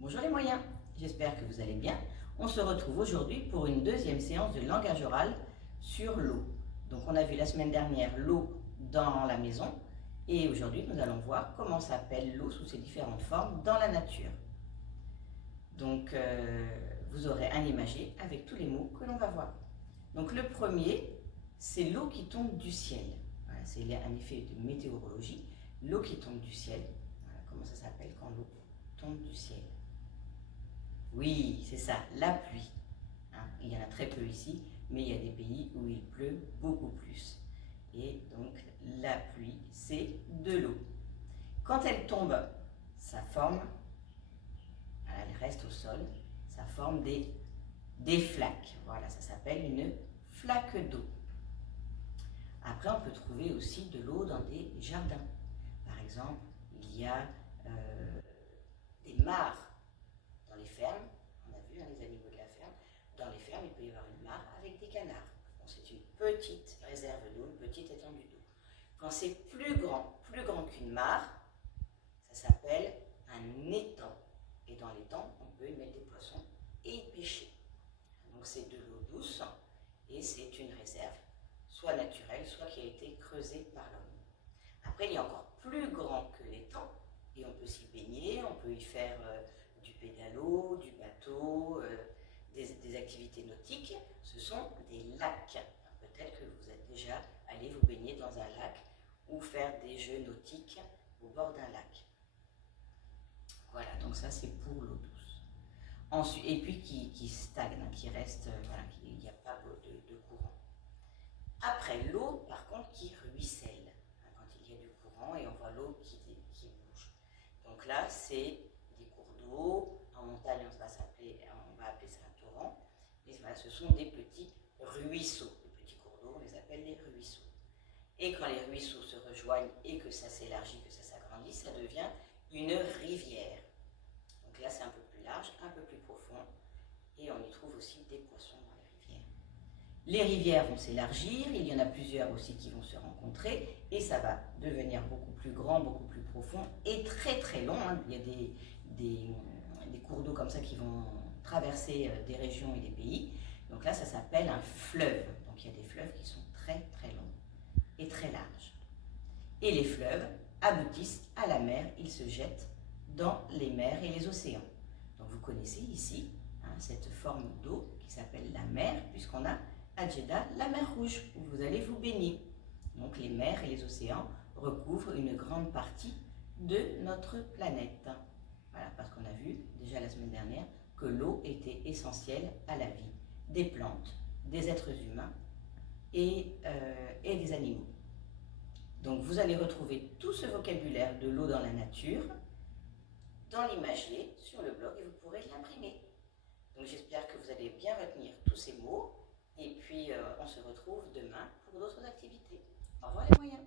Bonjour les moyens, j'espère que vous allez bien. On se retrouve aujourd'hui pour une deuxième séance de langage oral sur l'eau. Donc on a vu la semaine dernière l'eau dans la maison et aujourd'hui nous allons voir comment s'appelle l'eau sous ses différentes formes dans la nature. Donc vous aurez un imagé avec tous les mots que l'on va voir. Donc le premier, c'est l'eau qui tombe du ciel. Voilà, c'est un effet de météorologie. L'eau qui tombe du ciel. Voilà, comment ça s'appelle quand l'eau tombe du ciel? Oui, c'est ça, la pluie. Hein, il y en a très peu ici, mais il y a des pays où il pleut beaucoup plus. Et donc, la pluie, c'est de l'eau. Quand elle tombe, ça forme, elle reste au sol, ça forme des flaques. Voilà, ça s'appelle une flaque d'eau. Après, on peut trouver aussi de l'eau dans des jardins. Par exemple, il y a des mares dans les fermes. On a vu les animaux de la ferme. Dans les fermes, il peut y avoir une mare avec des canards. Bon, c'est une petite réserve d'eau, une petite étendue d'eau. Quand c'est plus grand qu'une mare, ça s'appelle un étang. Et dans l'étang, on peut y mettre des poissons et y pêcher. Donc c'est de l'eau douce et c'est une réserve, soit naturelle, soit qui a été creusée par l'homme. Après, il y a encore plus grand que l'étang et on peut s'y baigner, on peut y faire du pédalo, du bateau, des activités nautiques. Ce sont des lacs. Peut-être que vous êtes déjà allé vous baigner dans un lac ou faire des jeux nautiques au bord d'un lac. Voilà, donc ça c'est pour l'eau douce. Ensuite, et puis qui stagne, qui reste, voilà, il n'y a pas de courant. Après, l'eau, par contre, qui ruisselle, quand il y a du courant et on voit l'eau qui bouge. Donc là, c'est des cours d'eau. En montagne, on va appeler ça un torrent. Et voilà, ce sont des petits ruisseaux. Les petits cours d'eau, on les appelle les ruisseaux. Et quand les ruisseaux se rejoignent et que ça s'élargit, que ça s'agrandit, ça devient une rivière. Donc là, c'est un peu plus large, un peu plus profond. Et on y trouve aussi des poissons dans les rivières. Les rivières vont s'élargir, il y en a plusieurs aussi qui vont se rencontrer et ça va devenir beaucoup plus grand, beaucoup plus profond et très très long. Hein. Il y a des cours d'eau comme ça qui vont traverser des régions et des pays. Donc là, ça s'appelle un fleuve. Donc il y a des fleuves qui sont très très longs et très larges. Et les fleuves aboutissent à la mer, ils se jettent dans les mers et les océans. Donc vous connaissez ici cette forme d'eau qui s'appelle la mer, puisqu'on a à Jeddah la mer Rouge, où vous allez vous baigner. Donc les mers et les océans recouvrent une grande partie de notre planète. Voilà, parce qu'on a vu déjà la semaine dernière que l'eau était essentielle à la vie des plantes, des êtres humains et des animaux. Donc vous allez retrouver tout ce vocabulaire de l'eau dans la nature dans l'imagier sur le blog et vous pourrez l'imprimer. Donc j'espère que vous allez bien retenir tous ces mots et puis on se retrouve demain pour d'autres activités. Au revoir les moyens.